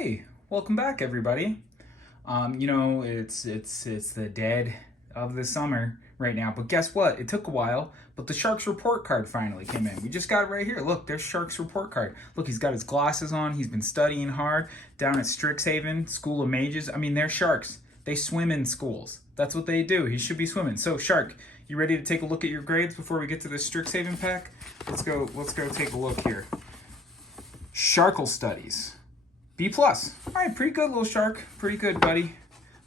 Hey, welcome back, everybody. It's the dead of the summer right now, but guess what? It took a while, but the Sharks report card finally came in. We just got it right here. Look, there's Sharks report card. Look, he's got his glasses on. He's been studying hard down at STRIXHAVEN School of Mages. I mean, they're Sharks. They swim in schools. That's what they do. He should be swimming. So, Shark, you ready to take a look at your grades before we get to the STRIXHAVEN pack? Let's go take a look here. Sharkle Studies. B+. All right, pretty good, little shark. Pretty good, buddy.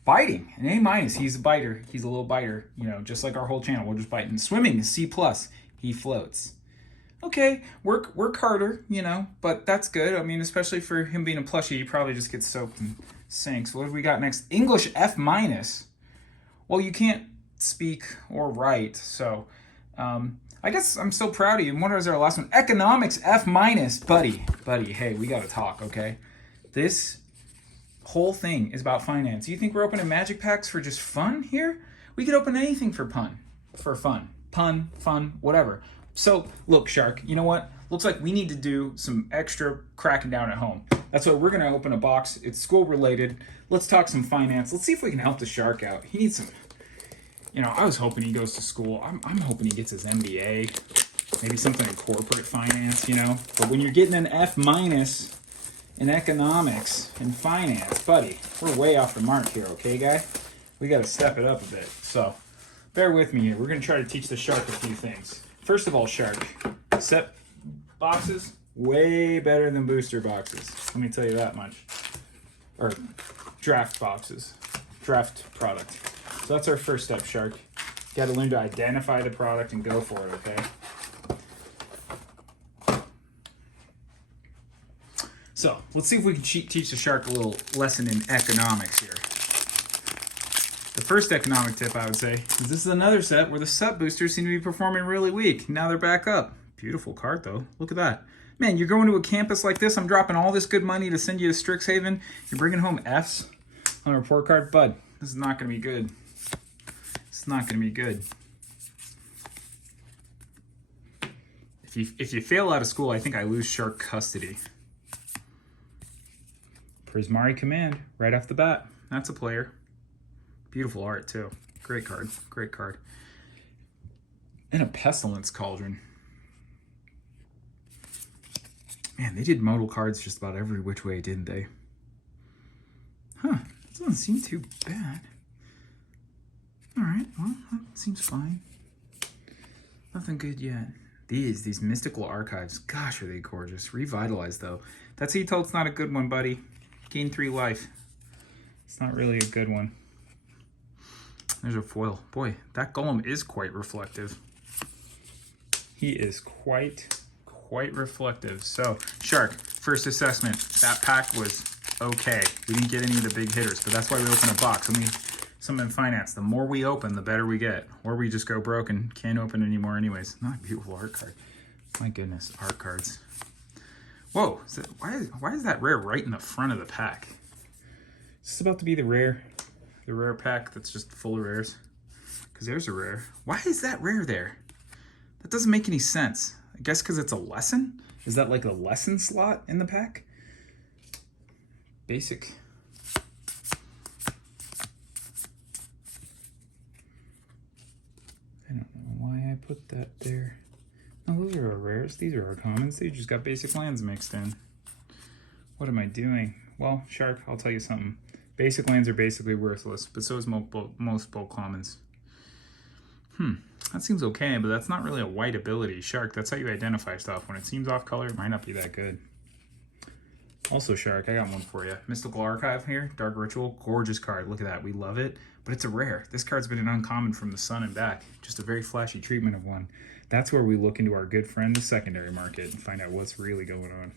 Biting, an A-. He's a biter. He's a little biter, just like our whole channel. We'll just bite. And swimming is C+. He floats. Okay, work harder, but that's good. I mean, especially for him being a plushie, he probably just gets soaked and sinks. What do we got next? English F-. Well, you can't speak or write, so I guess I'm still proud of you. And what was our last one? Economics F-. Buddy, hey, we got to talk, okay? This whole thing is about finance. You think we're opening magic packs for just fun here? We could open anything for fun. Fun, whatever. So, look, Shark, you know what? Looks like we need to do some extra cracking down at home. That's why we're going to open a box. It's school related. Let's talk some finance. Let's see if we can help the Shark out. He needs some, I was hoping he goes to school. I'm hoping he gets his MBA. Maybe something in corporate finance, But when you're getting an F- in economics and finance, buddy, we're way off the mark here, okay, guy? We got to step it up a bit. So, bear with me here. We're going to try to teach the Shark a few things. First of all, Shark, set boxes, way better than booster boxes. Let me tell you that much. Or draft boxes, draft product. So that's our first step, Shark. Got to learn to identify the product and go for it, okay? So, let's see if we can teach the Shark a little lesson in economics here. The first economic tip, I would say, is this is another set where the set boosters seem to be performing really weak. Now they're back up. Beautiful card, though. Look at that. Man, you're going to a campus like this, I'm dropping all this good money to send you to STRIXHAVEN. You're bringing home Fs on a report card? Bud, this is not going to be good. It's not going to be good. If you fail out of school, I think I lose Shark custody. Prismari Command, right off the bat. That's a player. Beautiful art, too. Great card. Great card. And a Pestilence Cauldron. Man, they did modal cards just about every which way, didn't they? Huh. Doesn't seem too bad. Alright, well, that seems fine. Nothing good yet. These mystical archives. Gosh, are they gorgeous. Revitalized, though. That's how you tell it's not a good one, buddy. Gain 3 life. It's not really a good one. There's a foil. Boy, that golem is quite reflective. He is quite reflective. So, Shark, first assessment. That pack was okay. We didn't get any of the big hitters, but that's why we opened a box. I mean, something in finance. The more we open, the better we get. Or we just go broke and can't open anymore anyways. Not a beautiful art card. My goodness, art cards. Whoa, why is that rare right in the front of the pack? Is this about to be the rare pack that's just full of rares? Because there's a rare. Why is that rare there? That doesn't make any sense. I guess because it's a lesson? Is that like a lesson slot in the pack? Basic. I don't know why I put that there. Oh, those are our rares. These are our commons. They just got basic lands mixed in. What am I doing? Well, Shark, I'll tell you something. Basic lands are basically worthless, but so is most bulk commons. That seems okay, but that's not really a white ability. Shark, that's how you identify stuff. When it seems off color, it might not be that good. Also, Shark, I got one for you. Mystical Archive here, Dark Ritual, gorgeous card. Look at that, we love it, but it's a rare. This card's been an uncommon from the sun and back. Just a very flashy treatment of one. That's where we look into our good friend, the secondary market, and find out what's really going on.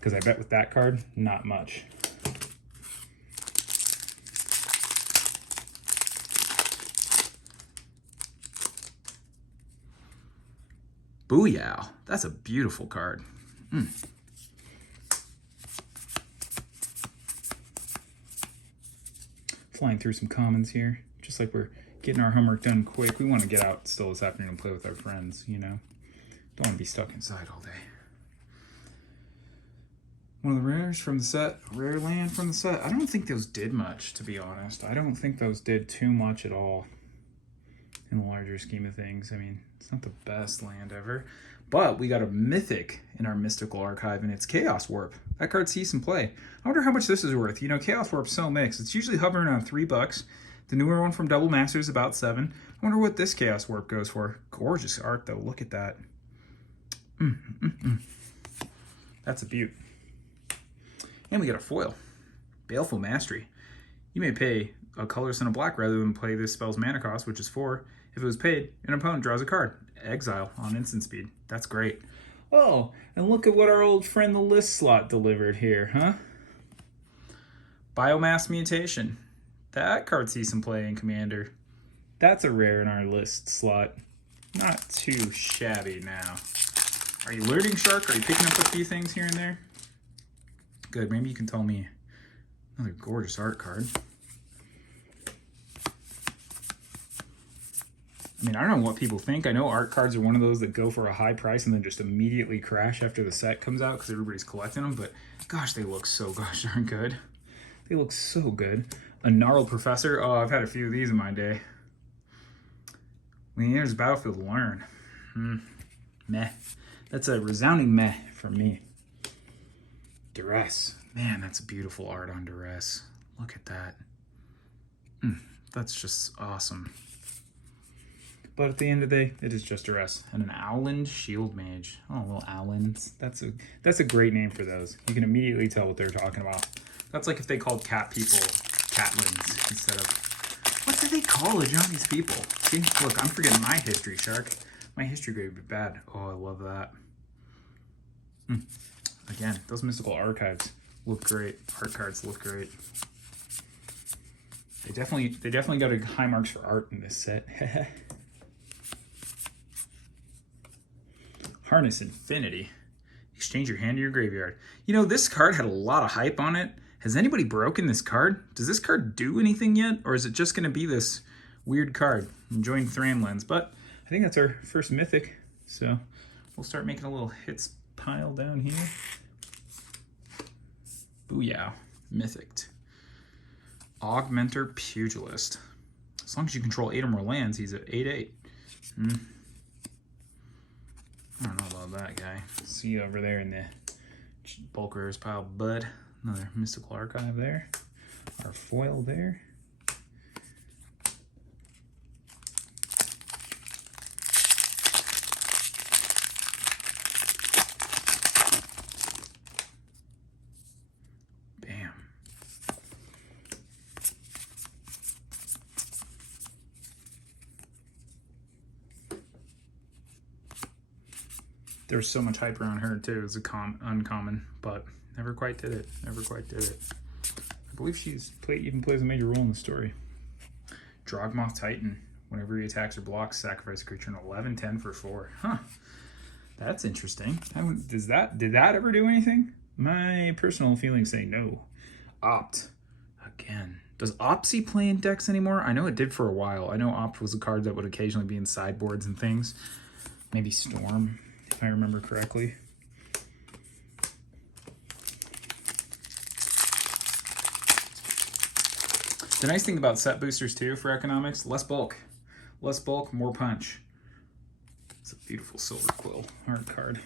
Because I bet with that card, not much. Booyah! That's a beautiful card. Flying through some commons here, just like we're getting our homework done quick. We want to get out still this afternoon and play with our friends, Don't want to be stuck inside all day. One of the rares from the set, rare land from the set. I don't think those did much, to be honest. I don't think those did too much at all in the larger scheme of things. I mean, it's not the best land ever. But we got a mythic in our mystical archive, and it's Chaos Warp. That card sees some play. I wonder how much this is worth. You know, Chaos Warp's so mixed. It's usually hovering around $3. The newer one from Double Masters is about $7. I wonder what this Chaos Warp goes for. Gorgeous art, though. Look at that. That's a beaut. And we got a foil. Baleful Mastery. You may pay a colorless and a black rather than play this spell's mana cost, which is 4. If it was paid, an opponent draws a card. Exile on instant speed. That's great. Oh, and look at what our old friend the list slot delivered here, huh? Biomass Mutation. That card sees some play in Commander. That's a rare in our list slot. Not too shabby now. Are you learning, Shark? Are you picking up a few things here and there? Good, maybe you can tell me. Another gorgeous art card. I mean, I don't know what people think. I know art cards are one of those that go for a high price and then just immediately crash after the set comes out because everybody's collecting them, but gosh, they look so gosh darn good. They look so good. A Gnarled Professor. Oh, I've had a few of these in my day. Here's Battlefield Learn. Meh. That's a resounding meh from me. Duress. Man, that's beautiful art on Duress. Look at that. That's just awesome. But at the end of the day, it is just Duress. And an Owland Shield Mage. Oh, little Owlands. That's a great name for those. You can immediately tell what they're talking about. That's like if they called cat people Catlins instead of... What do they call it, on these people? See? Look, I'm forgetting my history, Shark. My history grade would be bad. Oh, I love that. Again, those mystical archives look great. Art cards look great. They definitely got a high marks for art in this set. Harness Infinity. Exchange your hand to your graveyard. You know, this card had a lot of hype on it. Has anybody broken this card? Does this card do anything yet? Or is it just going to be this weird card? Enjoying Thramlands. But I think that's our first mythic. So we'll start making a little hits pile down here. Booyah. Mythic. Augmenter Pugilist. As long as you control 8 or more lands, he's at 8/8. I don't know about that guy. See you over there in the bulk rares pile, bud. Another mystical archive there. Our foil there. Bam. There's so much hype around her too. It's uncommon, but never quite did it. Never quite did it. I believe she's even plays a major role in the story. Drogmoth Titan. Whenever he attacks or blocks, sacrifice a creature in 11/10 for 4. Huh. That's interesting. Did that ever do anything? My personal feelings say no. Opt. Again. Does Opsy play in decks anymore? I know it did for a while. I know Opt was a card that would occasionally be in sideboards and things. Maybe Storm, if I remember correctly. The nice thing about set boosters too for economics, less bulk. Less bulk, more punch. It's a beautiful Silver Quill art card.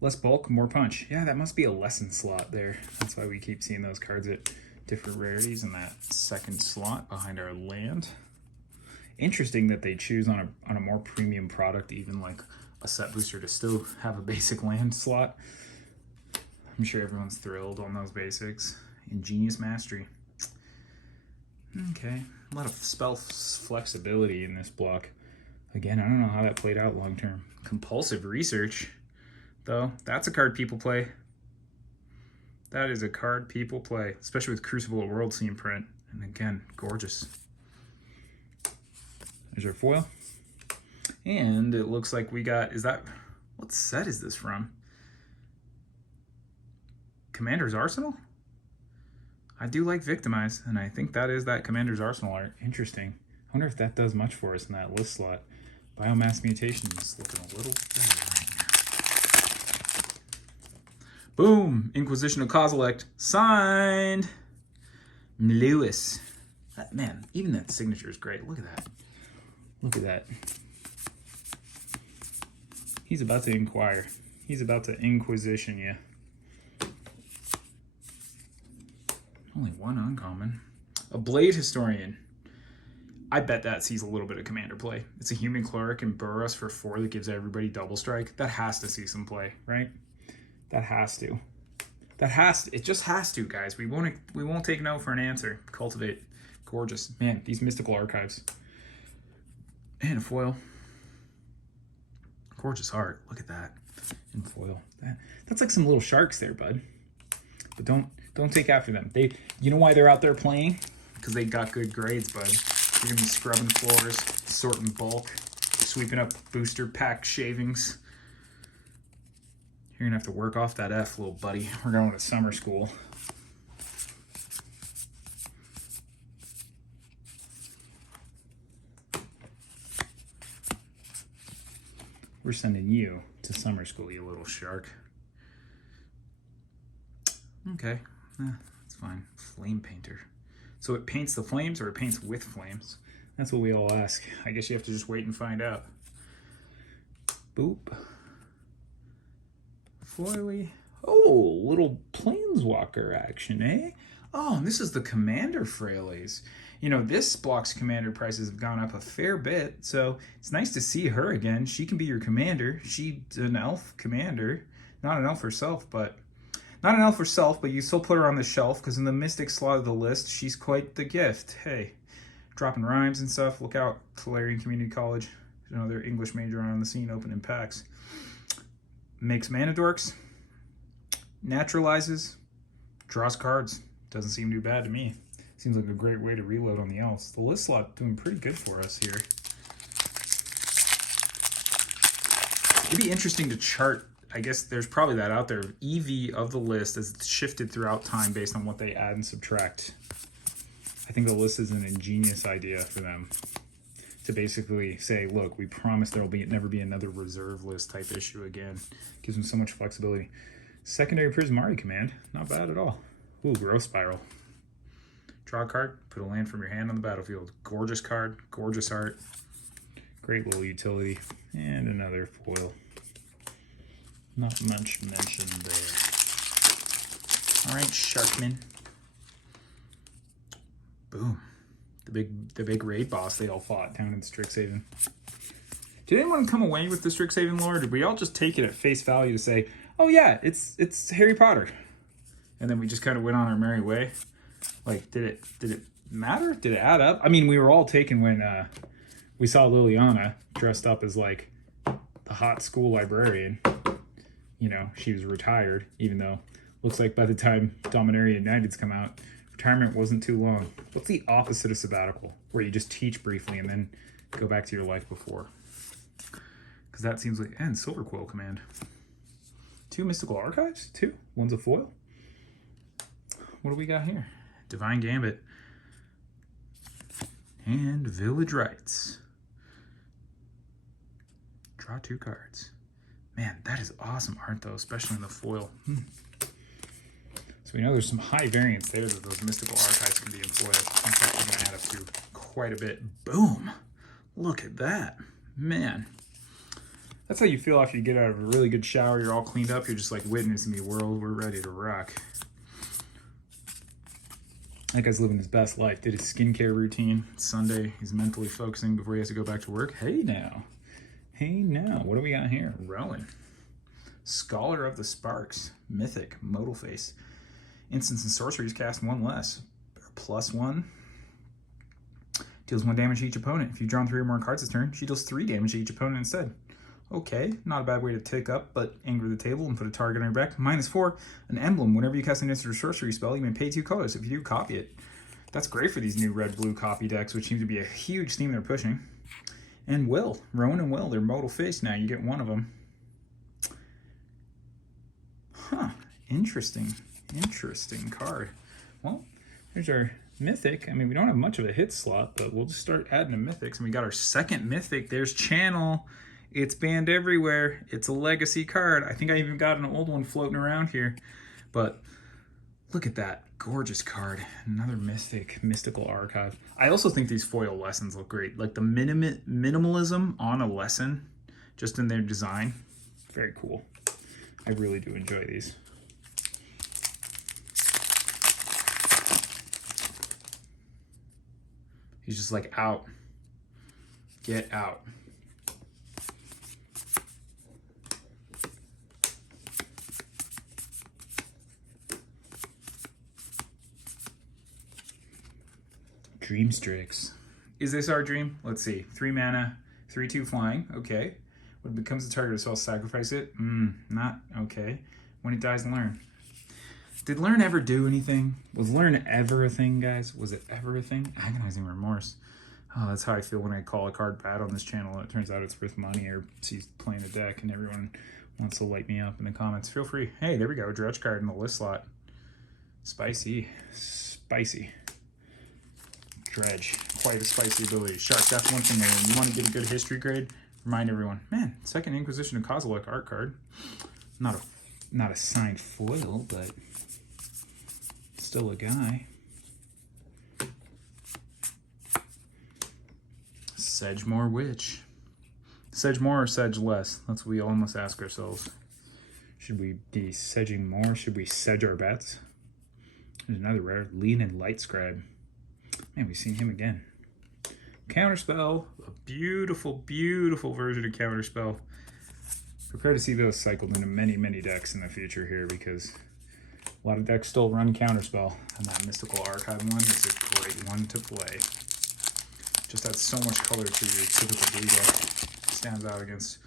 Less bulk, more punch. Yeah, that must be a lesson slot there. That's why we keep seeing those cards at different rarities in that second slot behind our land. Interesting that they choose on a more premium product, even like a set booster, to still have a basic land slot. I'm sure everyone's thrilled on those basics. Ingenious Mastery. Okay, a lot of spell flexibility in this block. Again, I don't know how that played out long term. Compulsive Research, though, that's a card people play. That is a card people play, especially with Crucible at World Scene print. And again, gorgeous. There's our foil. And it looks like we got, what set is this from? Commander's Arsenal? I do like Victimize, and I think that is that Commander's Arsenal art. Interesting. I wonder if that does much for us in that list slot. Biomass Mutation is looking a little better right now. Boom. Inquisition of Kozilek. Signed. Lewis. Man, even that signature is great. Look at that. Look at that. He's about to inquire. He's about to inquisition you. Only one uncommon. A Blade Historian. I bet that sees a little bit of commander play. It's a human cleric and Burros for 4 that gives everybody double strike. That has to see some play, right? That has to. That has to. It just has to, guys. We won't take no for an answer. Cultivate. Gorgeous. Man, these mystical archives. And a foil. Gorgeous art. Look at that. In foil. That's like some little sharks there, bud. But don't take after them. You know why they're out there playing? Because they got good grades, bud. You're gonna be scrubbing floors, sorting bulk, sweeping up booster pack shavings. You're gonna have to work off that F, little buddy. We're going to summer school. We're sending you to summer school, you little shark. Okay, that's fine. Flame painter. So it paints the flames or it paints with flames? That's what we all ask. I guess you have to just wait and find out. Boop. Foily. Oh, little planeswalker action, eh? Oh, and this is the commander frailes. You know, this block's commander prices have gone up a fair bit, so it's nice to see her again. She can be your commander. She's an elf commander. Not an elf herself, but you still put her on the shelf because in the Mystic slot of the list, she's quite the gift. Hey, dropping rhymes and stuff. Look out, Tolarian Community College. Another English major on the scene, opening packs. Makes mana dorks. Naturalizes. Draws cards. Doesn't seem too bad to me. Seems like a great way to reload on the elves. The list slot doing pretty good for us here. It'd be interesting to chart. I guess there's probably that out there. EV of the list as it's shifted throughout time based on what they add and subtract. I think the list is an ingenious idea for them to basically say, look, we promise there will never be another reserve list type issue again. Gives them so much flexibility. Secondary Prismari command, not bad at all. Ooh, Growth Spiral. Draw a card, put a land from your hand on the battlefield. Gorgeous card, gorgeous art. Great little utility. And another foil. Not much mentioned there. All right, Sharkman. Boom. The big raid boss they all fought down in Strixhaven. Did anyone come away with the Strixhaven lore? Did we all just take it at face value to say, oh yeah, it's Harry Potter? And then we just kind of went on our merry way? Like, did it matter? Did it add up? I mean, we were all taken when we saw Liliana dressed up as like the hot school librarian. You know, she was retired, even though looks like by the time Dominaria United's come out, retirement wasn't too long. What's the opposite of sabbatical? Where you just teach briefly and then go back to your life before. Because that seems like, and Silver Quill command. 2 mystical archives? 2? One's a foil. What do we got here? Divine Gambit. And Village Rites. Draw 2 cards. Man, that is awesome art though, especially in the foil. So we know there's some high variance there that those mystical archives can be in foil. In fact, we're going to add up to quite a bit. Boom! Look at that. Man. That's how you feel after you get out of a really good shower. You're all cleaned up. You're just like witnessing the world. We're ready to rock. That guy's living his best life. Did his skincare routine. Sunday, he's mentally focusing before he has to go back to work. Hey now. Hey now. What do we got here? Rowan. Scholar of the Sparks. Mythic. Modal face. Instants and sorceries cast 1 less. +1. Deals 1 damage to each opponent. If you've drawn 3 or more cards this turn, she deals 3 damage to each opponent instead. Okay, not a bad way to tick up, but anger the table and put a target on your back. -4, an emblem. Whenever you cast an instant or sorcery spell, you may pay 2 colors. If you do, copy it. That's great for these new red-blue copy decks, which seem to be a huge theme they're pushing. And Will. Rowan and Will, they're modal face now. You get 1 of them. Huh. Interesting. Interesting card. Well, there's our Mythic. I mean, we don't have much of a hit slot, but we'll just start adding the Mythics. And we got our second Mythic. There's Channel. It's banned everywhere. It's a legacy card. I think I even got an old one floating around here. But look at that. Gorgeous card. Another mystical archive. I also think these foil lessons look great. Like the minimalism on a lesson, just in their design. Very cool. I really do enjoy these. He's just like, out. Get out. Dream Strix. Is this our dream? Let's see. 3 mana, 3/2 flying. Okay. When it becomes a target, so I'll sacrifice it. Not okay. When it dies, learn. Did learn ever do anything? Was learn ever a thing, guys? Was it ever a thing? Agonizing remorse. Oh, that's how I feel when I call a card bad on this channel and it turns out it's worth money, or she's playing a deck and everyone wants to light me up in the comments. Feel free. Hey, there we go. Dredge card in the list slot. Spicy. Spicy. Dredge. Quite a spicy ability. Shark, that's one thing. You want to get a good history grade? Remind everyone. Man, Second Inquisition of Kozilek art card. Not a signed foil, but still a guy. Sedgemoor Witch. Sedgemoor or sedge less? That's what we all must ask ourselves. Should we be sedging more? Should we sedge our bets? There's another rare. Lean and Light Scribe. Man, we've seen him again. Counterspell. A beautiful, beautiful version of Counterspell. Prepare to see those cycled into many, many decks in the future here, because a lot of decks still run Counterspell. And that Mystical Archive one is a great one to play. Just adds so much color to your typical blue deck. Stands out against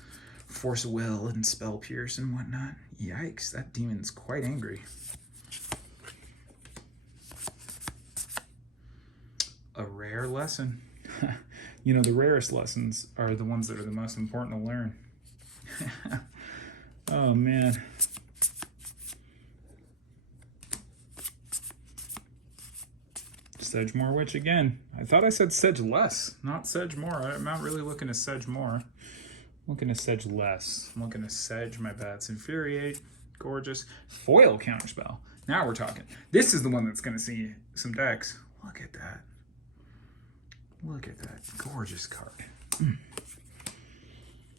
Force of Will and Spell Pierce and whatnot. Yikes, that demon's quite angry. A rare lesson. You know, the rarest lessons are the ones that are the most important to learn. Oh, man. Sedgemoor Witch again. I thought I said sedge less, not sedge more. I'm not really looking to sedge more. I'm looking to sedge less. I'm looking to sedge my bats. Infuriate. Gorgeous. Foil Counterspell. Now we're talking. This is the one that's going to see some decks. Look at that. Look at that. Gorgeous card.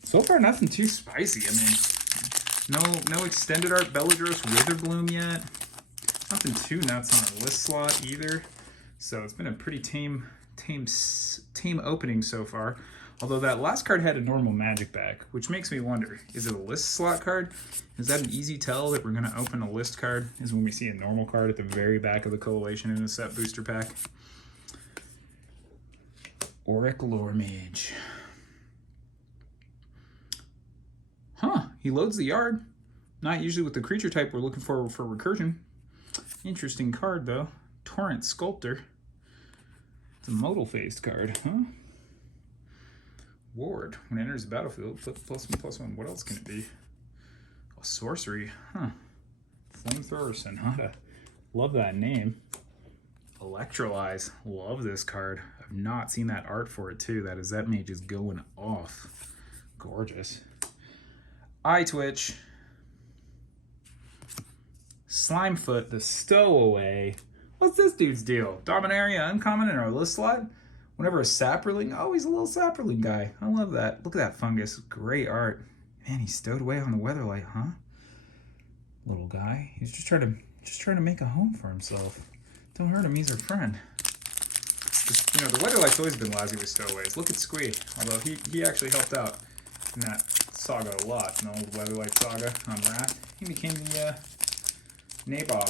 So far, nothing too spicy. I mean, no extended art Bellatrix Witherbloom yet. Nothing too nuts on our list slot either. So it's been a pretty tame opening so far. Although that last card had a normal magic back, which makes me wonder, is it a list slot card? Is that an easy tell that we're going to open a list card? Is when we see a normal card at the very back of the Coalition in a set booster pack? Auric Lore Mage. Huh, he loads the yard. Not usually with the creature type we're looking for recursion. Interesting card though. Torrent Sculptor. It's a modal phased card, huh? Ward. When it enters the battlefield, flip +1/+1. What else can it be? A sorcery, huh? Flamethrower Sonata. Love that name. Electrolyze. Love this card. I've not seen that art for it too. That mage is going off. Gorgeous. Eye Twitch. Slimefoot, the Stowaway. What's this dude's deal? Dominaria uncommon in our list slot? Whenever a Saproling, oh, he's a little Saproling guy. I love that. Look at that fungus. Great art. Man, he's stowed away on the Weatherlight, huh? Little guy. He's just trying to make a home for himself. Don't hurt him, he's our friend. Just, you know, the Weatherlight's always been lousy with stowaways. Look at Squee. Although he actually helped out in that saga a lot, in the old Weatherlight saga on Wrath. He became the nabob,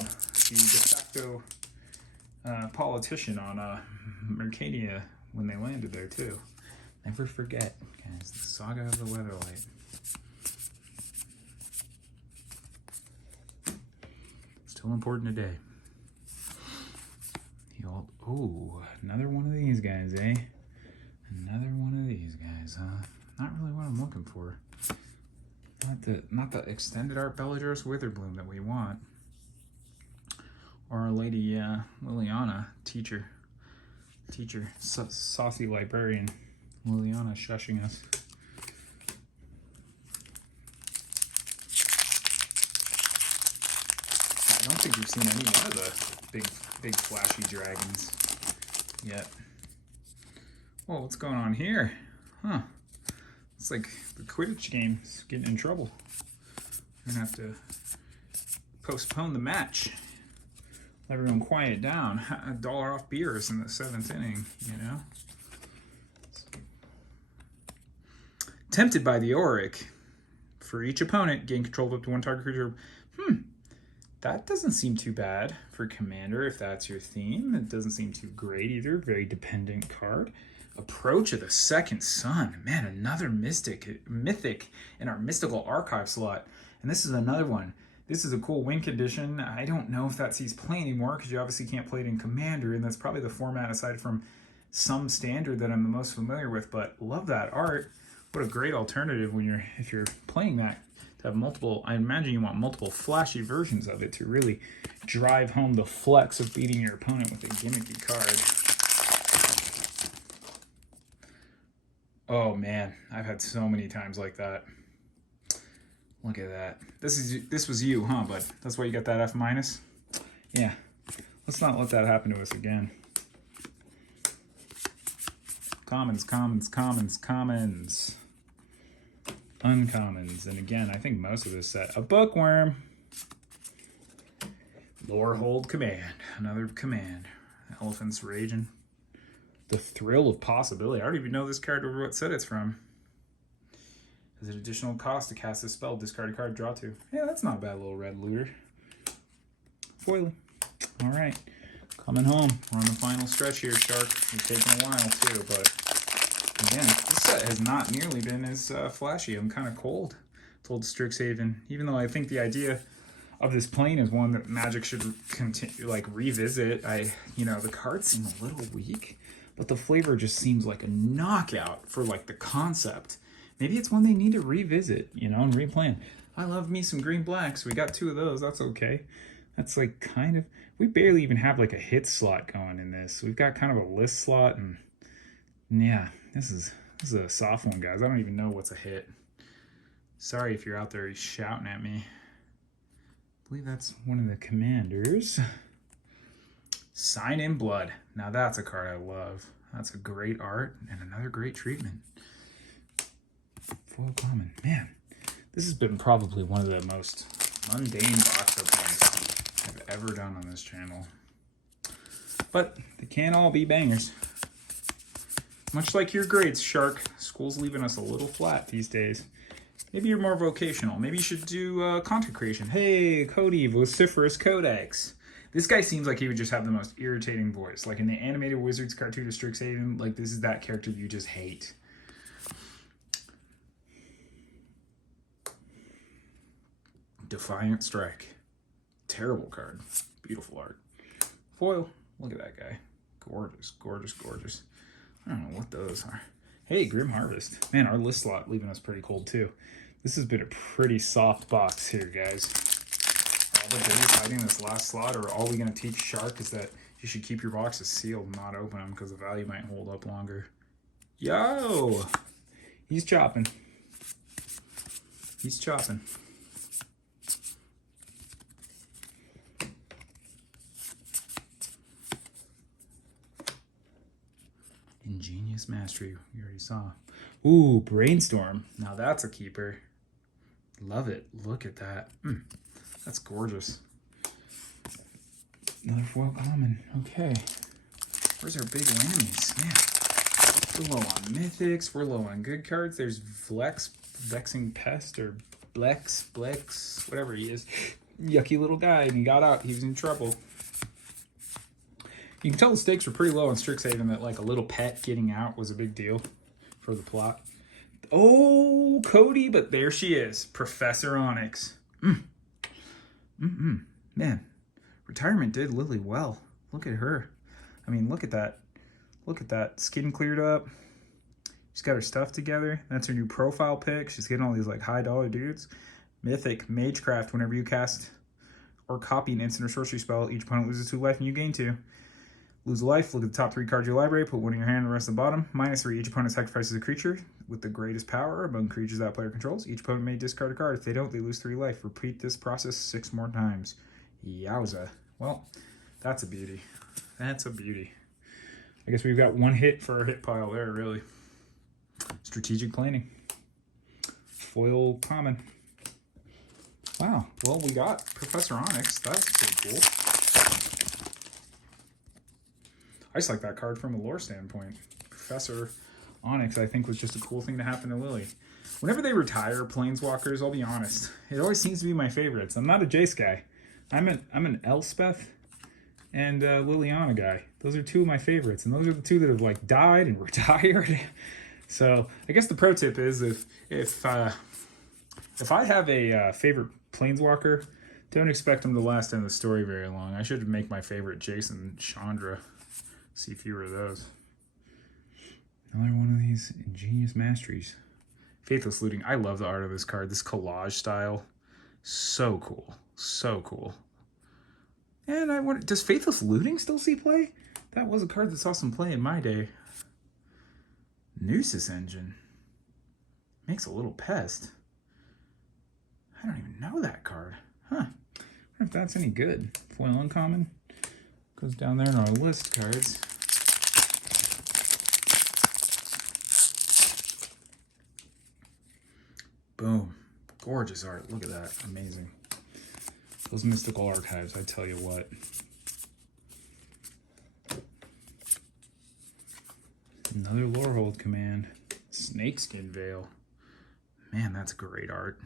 the de facto politician on Mercadia when they landed there too. Never forget, guys, the saga of the Weatherlight. Still important today. Oh, another one of these guys, eh? Another one of these guys, huh? Not really what I'm looking for. Not the extended art Bellatrix Witherbloom that we want. Or our lady Liliana, teacher, saucy librarian, Liliana shushing us. don't think we've seen any of the big flashy dragons yet. Whoa, what's going on here? Huh. It's like the Quidditch game's getting in trouble. We're gonna have to postpone the match. Let everyone quiet down. $1 off beers in the 7th inning, you know? Tempted by the Auric. For each opponent, gain control of up to one target creature. That doesn't seem too bad for Commander if that's your theme. It doesn't seem too great either. Very dependent card. Approach of the Second Sun. Man, another mythic in our Mystical Archive slot. And this is another one. This is a cool win condition. I don't know if that sees play anymore because you obviously can't play it in Commander, and that's probably the format aside from some Standard that I'm the most familiar with, but love that art. What a great alternative when if you're playing that to have multiple. I imagine you want multiple flashy versions of it to really drive home the flex of beating your opponent with a gimmicky card. Oh man, I've had so many times like that. Look at that. This was you, huh, bud? That's why you got that F-. Yeah. Let's not let that happen to us again. Commons, commons, commons, commons. Uncommons. And again, I think most of this set. A Bookworm. Lorehold Command. Another command. Elephants Raging. The Thrill of Possibility. I don't even know this card or what set it's from. Is it additional cost to cast a spell? Discard a card, draw 2. Yeah, that's not a bad little red looter. Foiling. All right. Coming home. We're on the final stretch here, Shark. It's taking a while, too, but again, this set has not nearly been as flashy. I'm kind of cold told Strixhaven, even though I think the idea of this plane is one that Magic should continue, like, revisit. The cards seem a little weak, but the flavor just seems like a knockout for, like, the concept. Maybe it's one they need to revisit, and replan. I love me some green blacks. We got 2 of those. That's okay. That's like kind of... We barely even have like a hit slot going in this. We've got kind of a list slot, and yeah, this is a soft one, guys. I don't even know what's a hit. Sorry if you're out there shouting at me. I believe that's one of the commanders. Sign in Blood. Now that's a card I love. That's a great art and another great treatment. Foil common. Man, this has been probably one of the most mundane box openings I've ever done on this channel. But they can't all be bangers. Much like your grades, Shark. School's leaving us a little flat these days. Maybe you're more vocational. Maybe you should do content creation. Hey, Cody, Vociferous Codex. This guy seems like he would just have the most irritating voice. Like in the animated Wizards cartoon of Strixhaven, like this is that character you just hate. Defiant Strike. Terrible card. Beautiful art. Foil. Look at that guy. Gorgeous, gorgeous, gorgeous. I don't know what those are. Hey, Grim Harvest. Man, our list slot leaving us pretty cold too. This has been a pretty soft box here, guys. Are all the goodies hiding in this last slot, or are all we going to teach Shark is that you should keep your boxes sealed and not open them because the value might hold up longer. Yo! He's chopping. He's chopping. Ingenious Mastery, we already saw. Ooh, Brainstorm. Now that's a keeper. Love it. Look at that. That's gorgeous. Another foil common. Okay. Where's our big whammies? Man, we're low on mythics. We're low on good cards. There's Vexing Pest, or Blex, whatever he is. Yucky little guy, and he got out. He was in trouble. You can tell the stakes were pretty low on Strixhaven, that like a little pet getting out was a big deal for the plot. Oh, Cody, but there she is. Professor Onyx. Man, retirement did Lily well. Look at her. I mean, look at that. Look at that. Skin cleared up. She's got her stuff together. That's her new profile pic. She's getting all these like high dollar dudes. Mythic, Magecraft. Whenever you cast or copy an instant or sorcery spell, each opponent loses 2 life and you gain 2. Lose a life, look at the top 3 cards of your library, put 1 in your hand and the rest at the bottom. -3, each opponent sacrifices a creature with the greatest power among creatures that player controls. Each opponent may discard a card. If they don't, they lose 3 life. Repeat this process 6 more times. Yowza. Well, that's a beauty. That's a beauty. I guess we've got one hit for our hit pile there, really. Strategic planning. Foil common. Wow. Well, we got Professor Onyx. That's pretty cool. I just like that card from a lore standpoint. Professor Onyx, I think, was just a cool thing to happen to Lily. Whenever they retire Planeswalkers, I'll be honest, it always seems to be my favorites. I'm not a Jace guy. I'm an Elspeth and Liliana guy. Those are two of my favorites, and those are the two that have like died and retired. So I guess the pro tip is if I have a favorite Planeswalker, don't expect them to last in the story very long. I should make my favorite Jason Chandra. See fewer of those. Another one of these ingenious masteries. Faithless Looting. I love the art of this card. This collage style. So cool. So cool. And I wonder, does Faithless Looting still see play? That was a card that saw some play in my day. Gnosis Engine. Makes a little pest. I don't even know that card. Huh. I wonder if that's any good. Foil uncommon. Goes down there in our list cards. Boom. Gorgeous art. Look at that. Amazing. Those mystical archives, I tell you what. Another Lorehold command. Snakeskin Veil. Man, that's great art.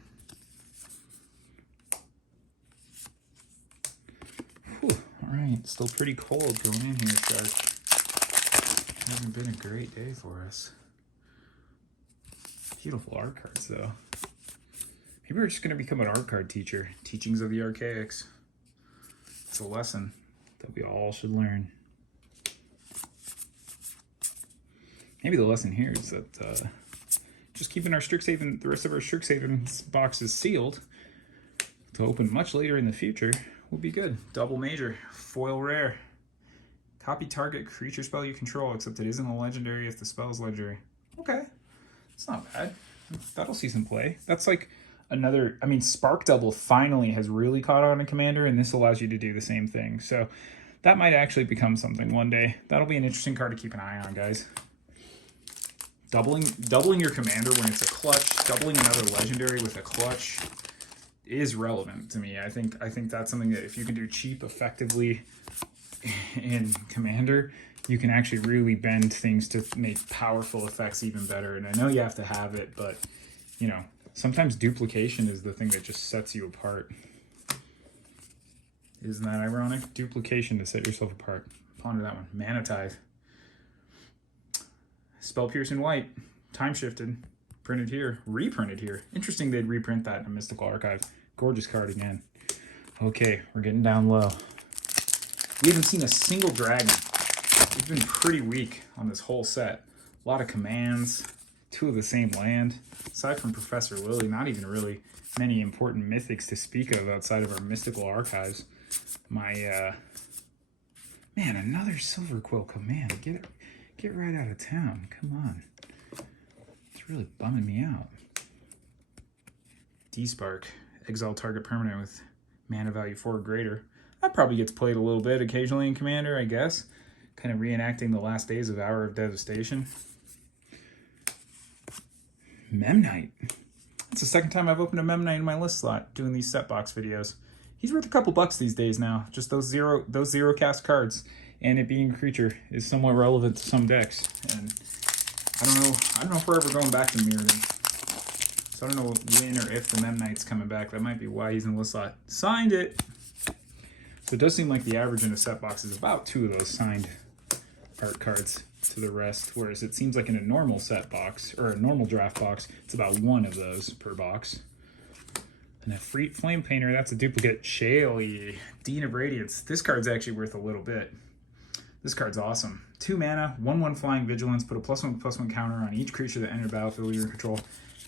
Whew. All right, still pretty cold going in here, Shark. Hasn't been a great day for us. Beautiful art cards, though. Maybe we're just going to become an art card teacher. Teachings of the Archaics. It's a lesson that we all should learn. Maybe the lesson here is that just keeping our Strixhaven, the rest of our Strixhaven boxes sealed to open much later in the future will be good. Double major, foil rare. Copy target creature spell you control, except it isn't a legendary if the spell is legendary. Okay, it's not bad. That'll see some play. That's like another, I mean, Spark Double finally has really caught on in Commander, and this allows you to do the same thing. So that might actually become something one day. That'll be an interesting card to keep an eye on, guys. Doubling your commander when it's a clutch, doubling another legendary with a clutch is relevant to me. I think that's something that if you can do cheap effectively in Commander, you can actually really bend things to make powerful effects even better. And I know you have to have it, but you know, sometimes duplication is the thing that just sets you apart. Isn't that ironic? Duplication to set yourself apart. Ponder that one. Mana Tithe. Spell Piercing White, time shifted, printed here, reprinted here. Interesting they'd reprint that in a Mystical Archive. Gorgeous card again. Okay, we're getting down low. We haven't seen a single dragon. We've been pretty weak on this whole set. A lot of commands, two of the same land. Aside from Professor Lily, not even really many important mythics to speak of outside of our Mystical Archives. My, man, another Silver Quill command. Get right out of town. Come on. It's really bumming me out. D-Spark. Exile target permanent with mana value 4 or greater. That probably gets played a little bit occasionally in Commander, I guess. Kind of reenacting the last days of Hour of Devastation. Memnite. That's the second time I've opened a Memnite in my list slot doing these set box videos. He's worth a couple bucks these days now. Just those zero cast cards. And it being a creature is somewhat relevant to some decks. And I don't know if we're ever going back to Mirrodin. So I don't know when or if the Memnite's coming back. That might be why he's in the list slot. Signed it! So it does seem like the average in a set box is about 2 of those signed art cards to the rest. Whereas it seems like in a normal set box, or a normal draft box, it's about 1 of those per box. And a Flame Painter, that's a duplicate. Shaley, Dean of Radiance. This card's actually worth a little bit. This card's awesome. 2 mana, 1/1 Flying Vigilance, put a +1/+1 counter on each creature that entered the battlefield under your control.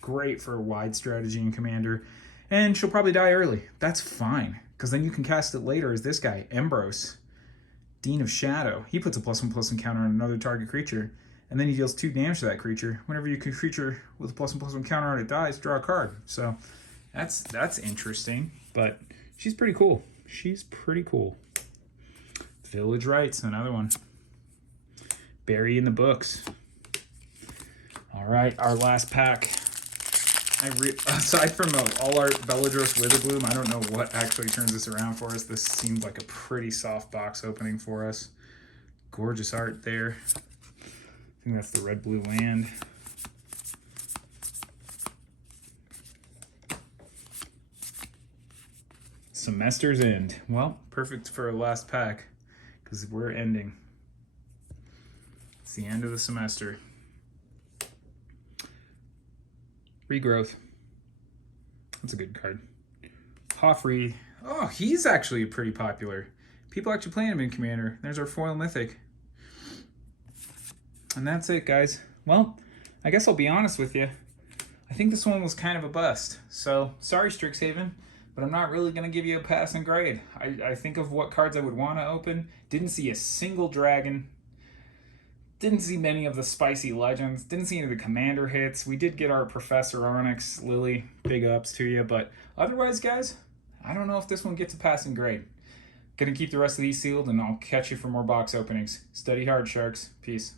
Great for a wide strategy in Commander. And she'll probably die early. That's fine, because then you can cast it later as this guy, Embrose, Dean of Shadow. He puts a +1/+1 counter on another target creature, and then he deals 2 damage to that creature. Whenever your creature with a +1/+1 counter on it dies, draw a card. So that's interesting, but she's pretty cool. She's pretty cool. Village Rites, another one. Barry in the books. All right, our last pack. Aside from all our Bellatrix Witherbloom, I don't know what actually turns this around for us. This seems like a pretty soft box opening for us. Gorgeous art there. I think that's the red-blue land. Semester's end. Well, perfect for a last pack because we're ending. It's the end of the semester. Regrowth. That's a good card. Hoffrey. Oh, he's actually pretty popular. People actually playing him in Commander. There's our foil mythic. And that's it, guys. Well, I guess I'll be honest with you. I think this one was kind of a bust. So, sorry, Strixhaven, but I'm not really going to give you a passing grade. I think of what cards I would want to open. Didn't see a single dragon. Didn't see many of the spicy legends. Didn't see any of the commander hits. We did get our Professor Onyx, Lily. Big ups to you. But otherwise, guys, I don't know if this one gets a passing grade. Gonna keep the rest of these sealed, and I'll catch you for more box openings. Study hard, Sharks. Peace.